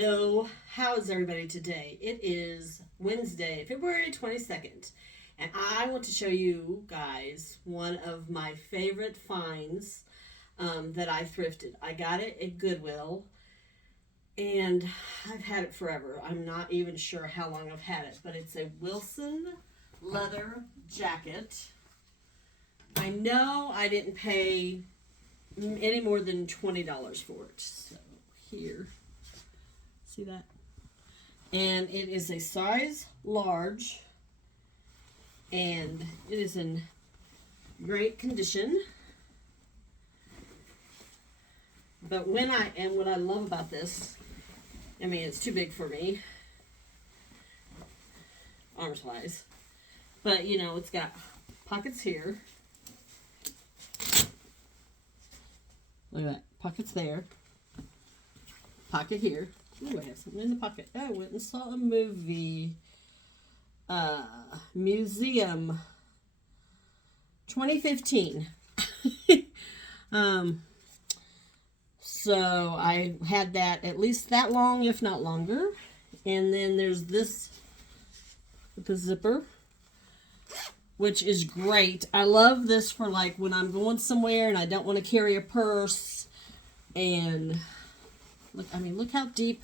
Hello, how is everybody today? It is Wednesday, February 22nd, and I want to show you guys one of my favorite finds that I thrifted. I got it at Goodwill, and I've had it forever. I'm not even sure how long I've had it, but it's a Wilson leather jacket. I know I didn't pay any more than $20 for it, so here. See that? And it is a size large, and it is in great condition. But what I love about this, I mean, it's too big for me, arms wise, but you know, it's got pockets here. Look at that, pockets there, pocket here. Ooh, I have something in the pocket. Oh, I went and saw a movie. Museum 2015. So I had that at least that long, if not longer. And then there's this with the zipper, which is great. I love this for like when I'm going somewhere and I don't want to carry a purse. And look how deep.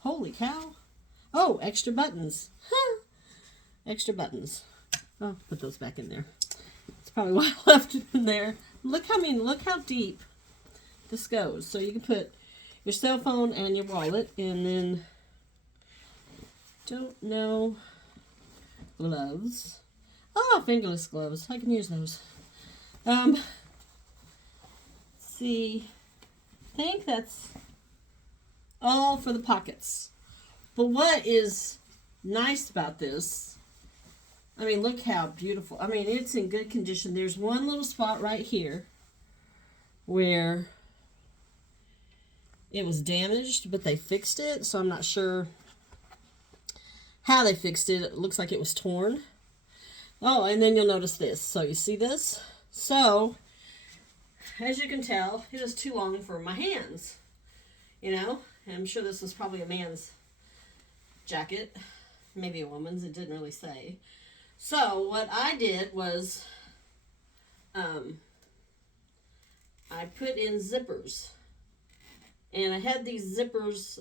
Holy cow. Oh, extra buttons. Extra buttons. Oh, put those back in there. That's probably why I left it in there. Look how deep this goes. So you can put your cell phone and your wallet, and then gloves. Oh, fingerless gloves. I can use those. See, I think that's all for the pockets. But what is nice about this, I mean, look how beautiful. I mean, it's in good condition. There's one little spot right here where it was damaged, but they fixed it. So I'm not sure how they fixed it. It looks like it was torn. Oh, and then you'll notice this. So you see this? So, as you can tell, it is too long for my hands. You know? And I'm sure this was probably a man's jacket. Maybe a woman's. It didn't really say. So, what I did was I put in zippers. And I had these zippers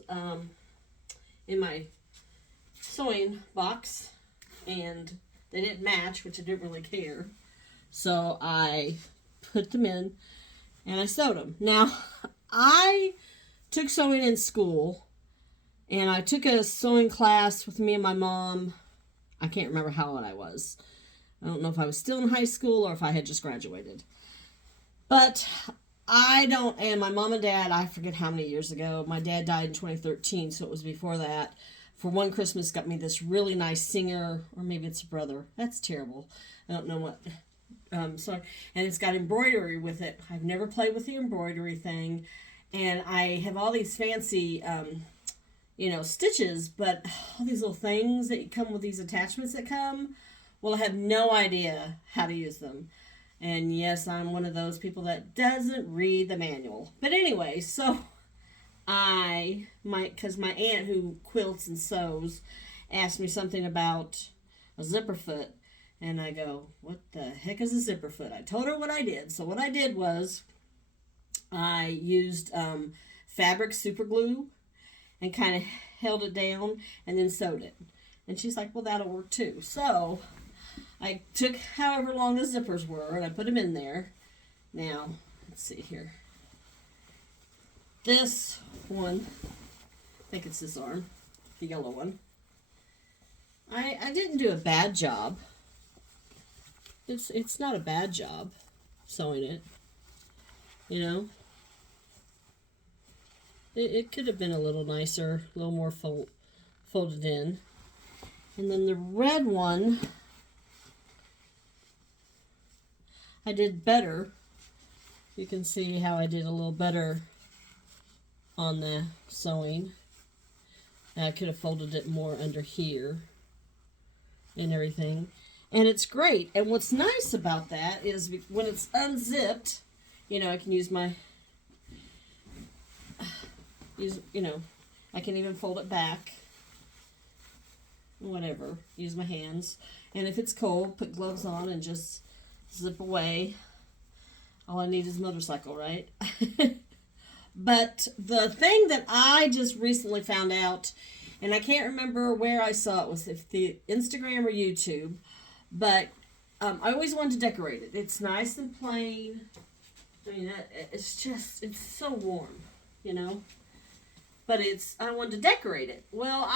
in my sewing box. And they didn't match, which I didn't really care. So, I put them in and I sewed them. Now, I took sewing in school, and I took a sewing class with me and my mom. I can't remember how old I was. I don't know if I was still in high school or if I had just graduated. But and my mom and dad, I forget how many years ago. My dad died in 2013, so it was before that. For one Christmas, got me this really nice Singer, or maybe it's a brother. That's terrible. I don't know what. Sorry. And it's got embroidery with it. I've never played with the embroidery thing. And I have all these fancy, stitches, but all these little things that come with these attachments that come, well, I have no idea how to use them. And yes, I'm one of those people that doesn't read the manual. But anyway, so because my aunt who quilts and sews asked me something about a zipper foot. And I go, what the heck is a zipper foot? I told her what I did. So what I did was I used fabric super glue and kind of held it down and then sewed it. And she's like, well, that'll work too. So I took however long the zippers were and I put them in there. Now, let's see here. This one, I think it's this arm, the yellow one. I didn't do a bad job. It's not a bad job sewing it. You know, it could have been a little nicer, a little more folded in. And then the red one, I did better. You can see how I did a little better on the sewing. I could have folded it more under here and everything. And it's great. And what's nice about that is when it's unzipped, I can use my I can even fold it back. Whatever. Use my hands. And if it's cold, put gloves on and just zip away. All I need is a motorcycle, right? But the thing that I just recently found out, and I can't remember where I saw it, was if the Instagram or YouTube, but I always wanted to decorate it. It's nice and plain. I mean, it's so warm, you know? But I wanted to decorate it. Well,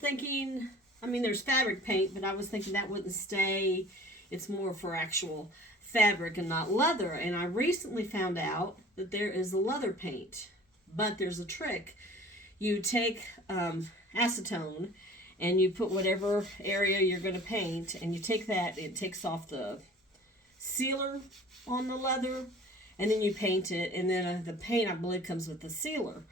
thinking, I mean, there's fabric paint, but I was thinking that wouldn't stay. It's more for actual fabric and not leather. And I recently found out that there is a leather paint, but there's a trick. You take acetone and you put whatever area you're going to paint, and you take that, it takes off the sealer on the leather, and then you paint it, and then the paint, I believe, comes with the sealer.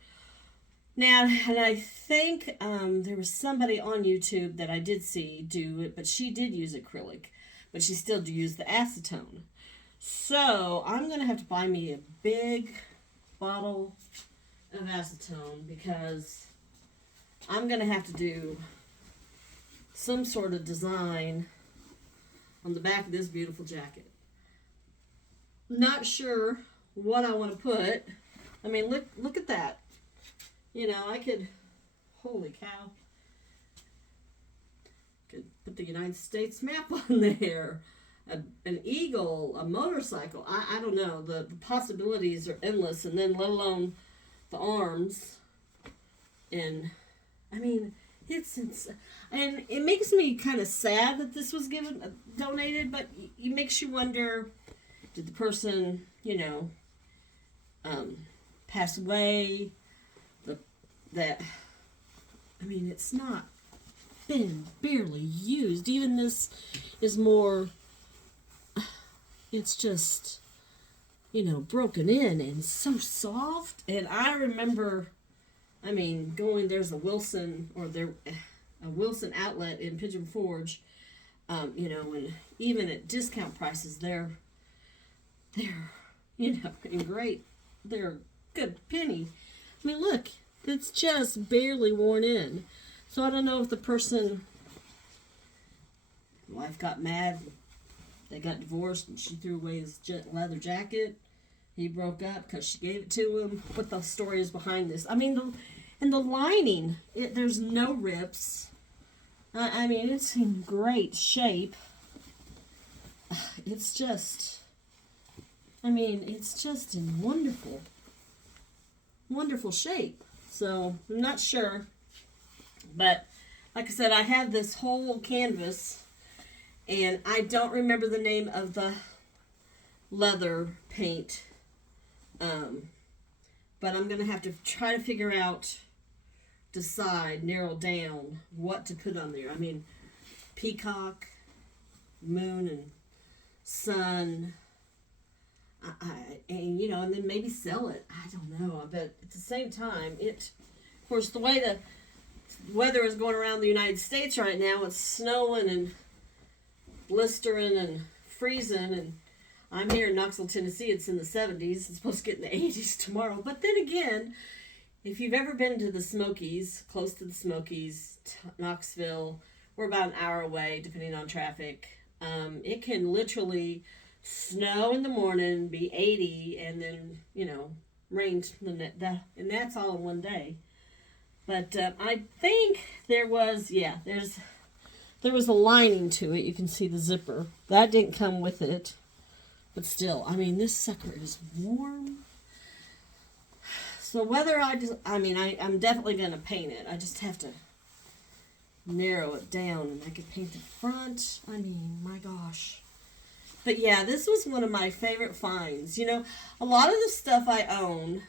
Now, and I think there was somebody on YouTube that I did see do it, but she did use acrylic, but she still used the acetone. So I'm going to have to buy me a big bottle of acetone, because I'm going to have to do some sort of design on the back of this beautiful jacket. Not sure what I want to put. I mean, look at that. You know, I could, holy cow, could put the United States map on there, an eagle, a motorcycle. I don't know. The possibilities are endless, and then let alone the arms. And I mean, and it makes me kind of sad that this was donated, but it makes you wonder, did the person, pass away? I mean, it's not been barely used. Even this is more, it's just, broken in and so soft. And I remember, there's a Wilson outlet in Pigeon Forge, and even at discount prices, they're they're a good penny. I mean, look, it's just barely worn in. So I don't know if the wife got mad, they got divorced, and she threw away his leather jacket. He broke up because she gave it to him. What the story is behind this? I mean, the lining, there's no rips. It's in great shape. It's just in wonderful shape. So I'm not sure, but like I said, I have this whole canvas, and I don't remember the name of the leather paint, but I'm gonna have to try to figure out, narrow down what to put on there. I mean, peacock, moon, and sun. And then maybe sell it. I don't know. But at the same time, of course, the way the weather is going around the United States right now, it's snowing and blistering and freezing. And I'm here in Knoxville, Tennessee. It's in the 70s. It's supposed to get in the 80s tomorrow. But then again, if you've ever been to the Smokies, close to the Smokies, Knoxville, we're about an hour away, depending on traffic. It can literally snow in the morning, be 80, and then, rain, and that's all in one day. But I think there was a lining to it. You can see the zipper. That didn't come with it. But still, this sucker is warm. So whether I'm definitely going to paint it. I just have to narrow it down. I could paint the front. My gosh. But yeah, this was one of my favorite finds. A lot of the stuff I own,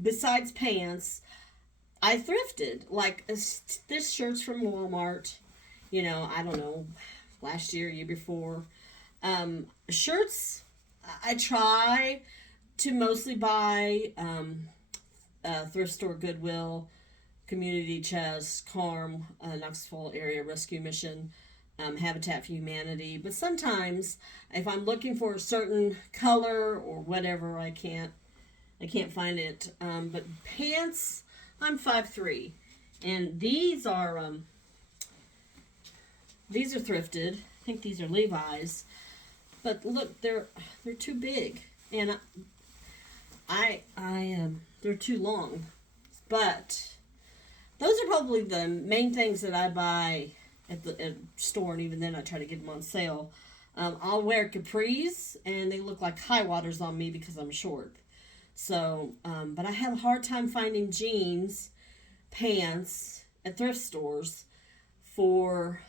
besides pants, I thrifted. Like, this shirt's from Walmart. I don't know, last year before. Shirts, I try to mostly buy thrift store, Goodwill, Community Chest, CARM, Knoxville Area Rescue Mission, Habitat for Humanity. But sometimes, if I'm looking for a certain color or whatever, I can't I can't find it. But pants, I'm 5'3", and these are thrifted. I think these are Levi's, but look, they're too big, and they're too long. But those are probably the main things that I buy at the store, and even then I try to get them on sale. I'll wear capris, and they look like high waters on me because I'm short. So, but I have a hard time finding jeans, pants at thrift stores for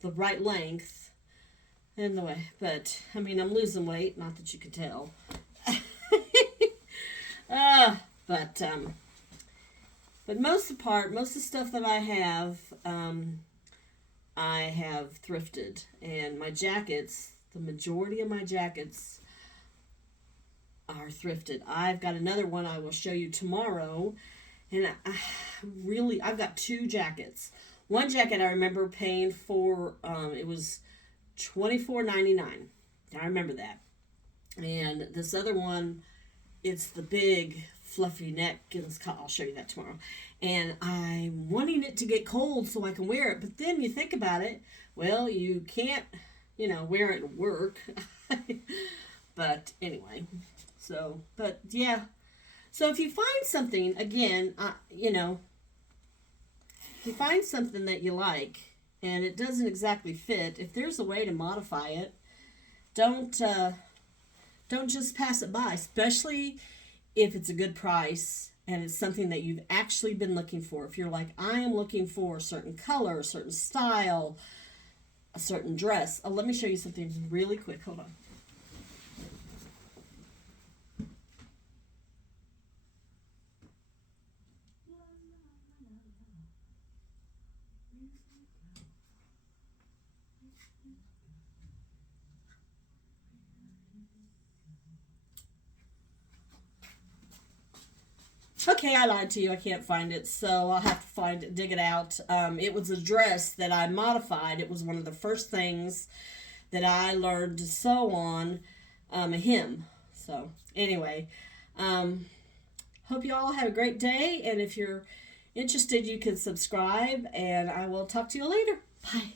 the right length. Anyway, but I mean, I'm losing weight, not that you can tell. But most of the stuff that I have thrifted, and my jackets. The majority of my jackets are thrifted. I've got another one I will show you tomorrow, and I've got 2 jackets. One jacket I remember paying for, it was $24.99. I remember that. And this other one, it's the big fluffy neck, and I'll show you that tomorrow. And I'm wanting it to get cold so I can wear it, but then you think about it, well, you can't, wear it at work. But anyway, but yeah. So if you find something, again, if you find something that you like and it doesn't exactly fit, if there's a way to modify it, don't just pass it by, especially if it's a good price and it's something that you've actually been looking for. If you're like, I am looking for a certain color, a certain style, a certain dress. Let me show you something really quick. Hold on. Okay, I lied to you. I can't find it, so I'll have to dig it out. It was a dress that I modified. It was one of the first things that I learned to sew on a hem. So, anyway, hope you all have a great day, and if you're interested, you can subscribe, and I will talk to you later. Bye.